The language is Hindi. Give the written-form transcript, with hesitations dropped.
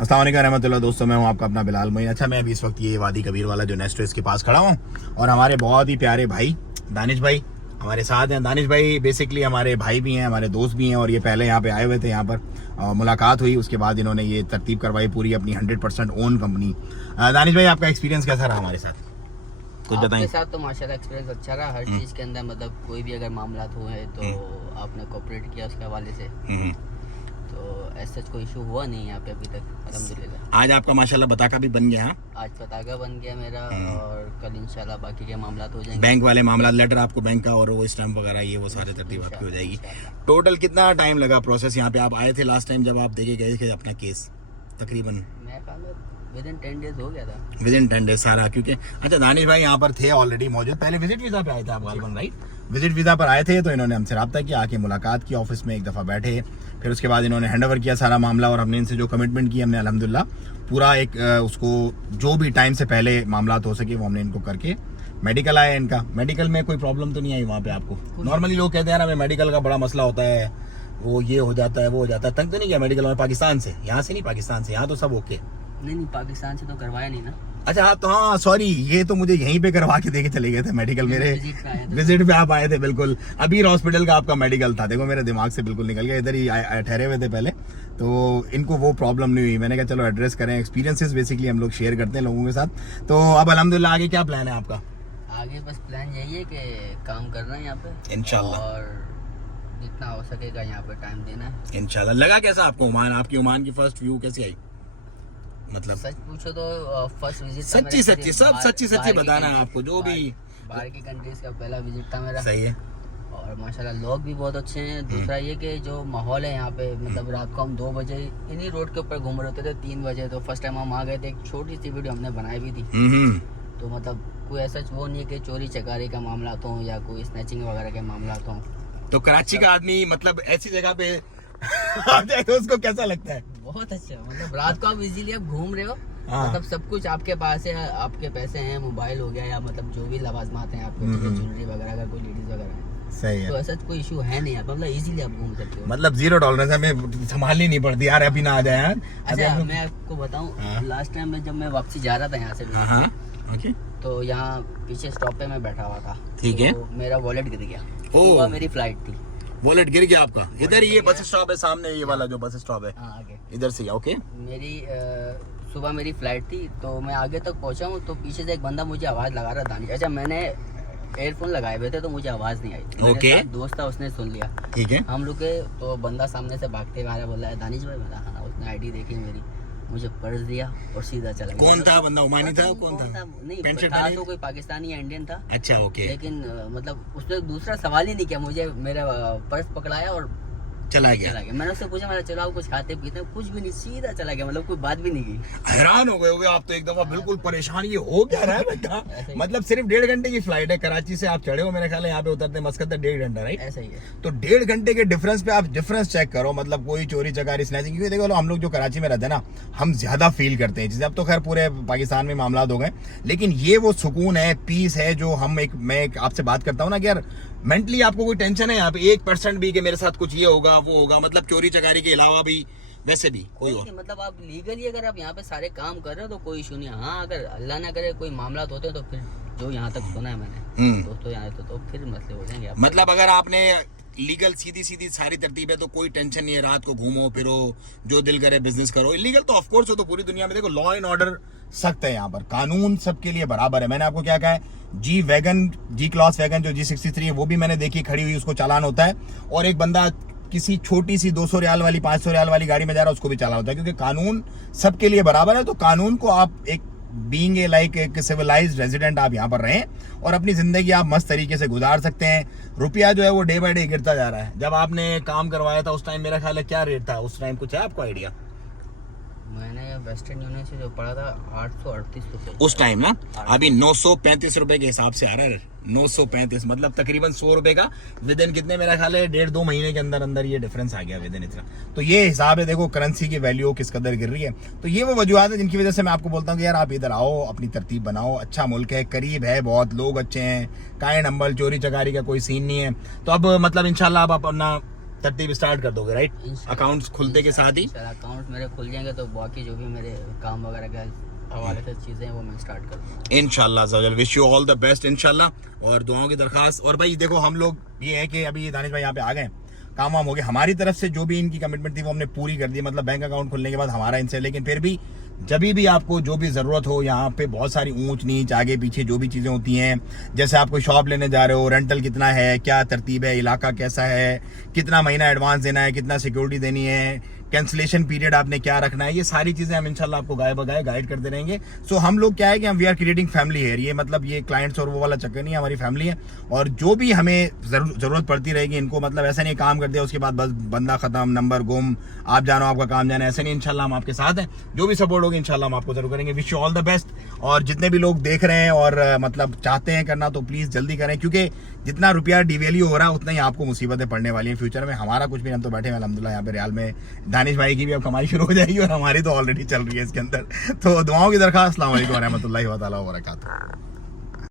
अस्सलाम वालेकुम रहमतुल्लाह। दोस्तों मैं हूं आपका अपना बिलाल मोइन। अच्छा, मैं अभी इस वक्त ये वादी कबीर वाला जो नेस्टो इसके पास खड़ा हूं और हमारे बहुत ही प्यारे भाई दानिश भाई हमारे साथ हैं। दानिश भाई बेसिकली हमारे भाई भी हैं, हमारे दोस्त भी हैं और ये पहले यहाँ पे आए हुए थे। यहाँ पर मुलाकात हुई, उसके बाद इन्होंने ये तरतीब करवाई पूरी अपनी 100% ओन कंपनी। दानिश भाई, आपका एक्सपीरियंस कैसा रहा हमारे साथ, कुछ बताएं। आपके साथ तो माशाल्लाह एक्सपीरियंस अच्छा रहा हर चीज़ के अंदर। मतलब कोई भी अगर मामला हुए तो आपने कोऑपरेट किया उसके हवाले से, तो ऐसा कोई इशू हुआ नहीं यहाँ पे अभी तक, अल्हम्दुलिल्लाह। आज आपका माशाल्लाह बताका भी बन गया। आज पताका बन गया मेरा और कल इंशाल्लाह बाकी के मामला हो जाएंगे। बैंक वाले मामला, लेटर आपको बैंक का और वो स्टैम्प वगैरह ये वो सारे तरतीब आपकी हो जाएगी। टोटल कितना टाइम लगा प्रोसेस? यहाँ पे आप आए थे लास्ट टाइम जब आप देखे गए थे अपना केस, तकरीबन मैं विद इन 10 डेज हो गया था। विद इन 10 डेज सारा, क्योंकि अच्छा दानिश भाई यहाँ पर थे ऑलरेडी मौजूद। पहले विजिट वीज़ा पे आए थे आप गालबन, राइट? विजिट वीज़ा पर आए थे तो इन्होंने हमसे रब्ता किया, आके मुलाकात की, ऑफिस में एक दफ़ा बैठे, फिर उसके बाद इन्होंने हैंड ओवर किया सारा मामला और हमने इनसे जो कमिटमेंट की हमने अल्हम्दुलिल्लाह पूरा एक उसको जो भी टाइम से पहले मामला हो सके वो हमने इनको करके मेडिकल आया इनका। मेडिकल में कोई प्रॉब्लम तो नहीं आई वहाँ पे आपको? नॉर्मली लोग कहते हैं यार हमें मेडिकल का बड़ा मसला होता है, वो ये हो जाता है वो हो जाता है, तंग तो नहीं किया मेडिकल में? पाकिस्तान से, यहाँ से नहीं, पाकिस्तान से, यहाँ तो सब ओके। नहीं, पाकिस्तान से तो करवाया नहीं ना। अच्छा हाँ, तो हाँ सॉरी, ये तो मुझे यहीं पे करवा के देके चले गए थे मेडिकल, मेरे विजिट पे आप आए थे। बिल्कुल अभी हॉस्पिटल का आपका मेडिकल था, देखो मेरे दिमाग से बिल्कुल निकल गया, इधर ही ठहरे हुए थे पहले, तो इनको वो प्रॉब्लम नहीं हुई। मैंने कहा चलो एड्रेस करें, एक्सपीरियंसेस बेसिकली हम लोग शेयर करते हैं लोगों के साथ। तो अब अल्हम्दुलिल्लाह आगे क्या प्लान है आपका? आगे बस प्लान यही है कि काम करना है यहाँ पे इंशाल्लाह, और जितना हो सकेगा यहाँ पे टाइम देना है इंशाल्लाह। लगा कैसा आपको ओमान? आपकी ओमान की फर्स्ट व्यू कैसी आई? मतलब सच पूछो तो फर्स्ट विजिट सच्ची सच्ची सब सच्ची बताना है आपको, जो भी बाहर की कंट्रीज का पहला विजिट था मेरा। सही है। और माशाल्लाह लोग भी बहुत अच्छे हैं। दूसरा ये कि जो माहौल है यहाँ पे, मतलब रात को हम 2 बजे इन्हीं रोड के ऊपर घूम रहे होते थे, 3 बजे तो फर्स्ट टाइम हम आ गए थे। एक छोटी सी वीडियो हमने बनाई भी थी। तो मतलब कोई ऐसा वो नहीं है कि चोरी चकारी का मामला हो या कोई स्नैचिंग वगैरह के मामला हो। तो कराची का आदमी मतलब ऐसी जगह पे तो उसको कैसा लगता है? बहुत अच्छा, मतलब रात को आप इजीली आप घूम रहे हो, हाँ। मतलब सब कुछ आपके पास है, आपके पैसे हैं, मोबाइल हो गया या मतलब जो भी लवाजमात हैं आपके, ज्वेलरी वगैरह, अगर कोई लेडीज वगैरह है सही है, तो ऐसा कोई इशू है नहीं, मतलब इजीली आप घूम सकते हो। मतलब 0 टॉलरेंस, हमें संभालनी नहीं पड़ती यार, अभी ना आ जाए यार। अच्छा मैं आपको बताऊं, लास्ट टाइम में जब मैं वापसी जा रहा था यहाँ से, ओके, तो यहाँ पीछे स्टॉप पे मैं बैठा हुआ था, ठीक है, तो मेरा वॉलेट गिर गया। सुबह मेरी फ्लाइट थी। वॉलेट गिर गया आपका? इधर ये बस स्टॉप है सामने, ये वाला जो बस स्टॉप है आगे इधर से। ओके, मेरी सुबह मेरी फ्लाइट थी, तो मैं आगे तक पहुंचा हूँ, तो पीछे से एक बंदा मुझे आवाज़ लगा रहा था। अच्छा मैंने एयरफोन लगाए हुए थे तो मुझे आवाज़ नहीं आई। ओके, दोस्त था उसने सुन लिया, ठीक है, हम लोग के, तो बंदा सामने से भागते हुए बोला है दानिश भाई। बोला हाँ। उसने आईडी देखी मेरी, मुझे पर्स दिया और सीधा चला गया। कौन था बंदा? ओमानी था? कौन था? नहीं था, तो कोई पाकिस्तानी या इंडियन था। अच्छा ओके, लेकिन मतलब उसने दूसरा सवाल ही नहीं किया, मुझे मेरा पर्स पकड़ाया और चला गया। मैंने उससे पूछा, मैंने चलो कुछ खाते पीते, कुछ भी नहीं, सीधा चला गया, मतलब कोई बात भी नहीं की। हैरान हो गए होगे आप तो एक दफा, बिल्कुल परेशान, ये हो क्या रहा है बेटा? मतलब सिर्फ 1.5 घंटे की फ्लाइट है, कराची से आप चढ़े हो, मेरे ख्याल है यहाँ पे उतरते मस्कत 1.5 घंटा, राइट? ऐसा ही है। तो 1.5 घंटे के डिफरेंस पे आप डिफरेंस चेक करो, मतलब कोई चोरी चकारी स्नैचिंग, क्योंकि देखो हम लोग जो कराची में रहते हैं ना, हम ज्यादा फील करते हैं चीजें। अब तो खैर पूरे पाकिस्तान में मामला हो गए, लेकिन ये वो सुकून है, पीस है, जो मैं आपसे बात करता हूँ ना कि यार मेंटली आपको कोई टेंशन है यहाँ पे 1% भी कि मेरे साथ कुछ ये होगा वो होगा, मतलब चोरी चकारी के अलावा भी वैसे भी कोई और, मतलब आप लीगली अगर आप यहाँ पे सारे काम कर रहे हो तो कोई इशू नहीं है। हाँ अगर अल्लाह ना करे कोई मामला होते हैं तो फिर जो यहाँ तक सुना है मैंने दोस्तों यहाँ तो फिर मसले हो जाएंगे। मतलब अगर आपने लीगल सीधी सारी तरतीब है तो कोई टेंशन नहीं है, रात को घूमो फिरो, जो दिल करे बिजनेस करो। इलीगल तो ऑफकोर्स हो, तो पूरी दुनिया में देखो लॉ एंड ऑर्डर सख्त है यहाँ पर, कानून सबके लिए बराबर है। मैंने आपको क्या कहा है, जी क्लास वैगन जो G63 है वो भी मैंने देखी खड़ी हुई, उसको चालान होता है, और एक बंदा किसी छोटी सी 200 रियाल वाली 500 रियाल वाली गाड़ी में जा रहा है उसको भी चालान होता है, क्योंकि कानून सबके लिए बराबर है। तो कानून को आप एक बीइंग ए लाइक एक सिविलाइज्ड रेजिडेंट आप यहाँ पर रहें और अपनी जिंदगी आप मस्त तरीके से गुजार सकते हैं। रुपया जो है वो डे बाय डे गिरता जा रहा है। जब आपने काम करवाया था उस टाइम मेरा ख्याल है क्या रेट था उस टाइम, कुछ है आपको आइडिया? मैंने वेस्टर्न यूनियन से जो पढ़ा था 838 रुपये उस टाइम ना, अभी 935 रुपए के हिसाब से आ रहा है। 935 मतलब तकरीबन 100 रुपए का विद इन कितने, मेरा ख्याल है 1.5-2 महीने के अंदर अंदर ये डिफरेंस आ गया विद इन इतना। तो ये हिसाब है, देखो करेंसी की वैल्यू किस कदर गिर रही है। तो ये वो वजूहत है जिनकी वजह से मैं आपको बोलता हूँ कि यार आप इधर आओ, अपनी तरतीब बनाओ, अच्छा मुल्क है, करीब है, बहुत लोग अच्छे हैं, कायन अम्बल, चोरी चकारी का कोई सीन नहीं है। तो अब मतलब इंशाल्लाह आप अपना तरतीब स्टार्ट कर दोगे, राइट? इंशाल्लाह। अकाउंट्स खुलते के साथ ही अकाउंट मेरे खुल जाएंगे तो बाकी जो भी मेरे काम वगैरह के हवाले से चीज़ें हैं वो मैं स्टार्ट कर दूँगा इंशाल्लाह। Wish you all the best इंशाल्लाह, और दुआओं की दरखास्त। और भाई देखो हम लोग ये है कि अभी दानिश भाई यहाँ पे आ गए, काम वाम हो गया, हमारी तरफ से जो भी इनकी कमिटमेंट थी वो हमने पूरी कर दी, मतलब बैंक अकाउंट खुलने के बाद हमारा इनसे। लेकिन फिर भी जब भी आपको जो भी ज़रूरत हो, यहाँ पे बहुत सारी ऊंच नीच आगे पीछे जो भी चीज़ें होती हैं, जैसे आप कोई शॉप लेने जा रहे हो, रेंटल कितना है, क्या तरतीब है, इलाका कैसा है, कितना महीना एडवांस देना है, कितना सिक्योरिटी देनी है, कैंसिलेशन पीरियड आपने क्या रखना है, ये सारी चीज़ें हम इंशाल्लाह आपको गाय बगाए गाइड करते रहेंगे। सो हम लोग क्या है कि हम वी आर क्रिएटिंग फैमिली है, ये मतलब ये क्लाइंट्स और वो वाला चक्कर नहीं है, हमारी फैमिली है। और जो भी हमें ज़रूरत पड़ती रहेगी इनको, मतलब ऐसा नहीं काम कर दिया उसके बाद बस बंदा ख़त्म, नंबर गुम, आप जानो आपका काम जाना, ऐसा नहीं। इंशाल्लाह हम आपके साथ हैं, जो भी सपोर्ट होगी इंशाल्लाह हम आपको जरूर करेंगे। Wish you all the best. और जितने भी लोग देख रहे हैं और मतलब चाहते हैं करना, तो प्लीज़ जल्दी करें, क्योंकि जितना रुपया डिवैल्यू हो रहा है उतना ही आपको मुसीबतें पड़ने वाली हैं फ्यूचर में। हमारा कुछ भी, हम तो बैठे हैं अल्हम्दुलिल्लाह यहाँ पे रियाल में, दानिश भाई की भी अब कमाई शुरू हो जाएगी और हमारी तो ऑलरेडी चल रही है इसके अंदर। तो दुआओं की दरखास्त। अस्सलाम वालेकुम व रहमतुल्लाहि व तआला व बरकातहू।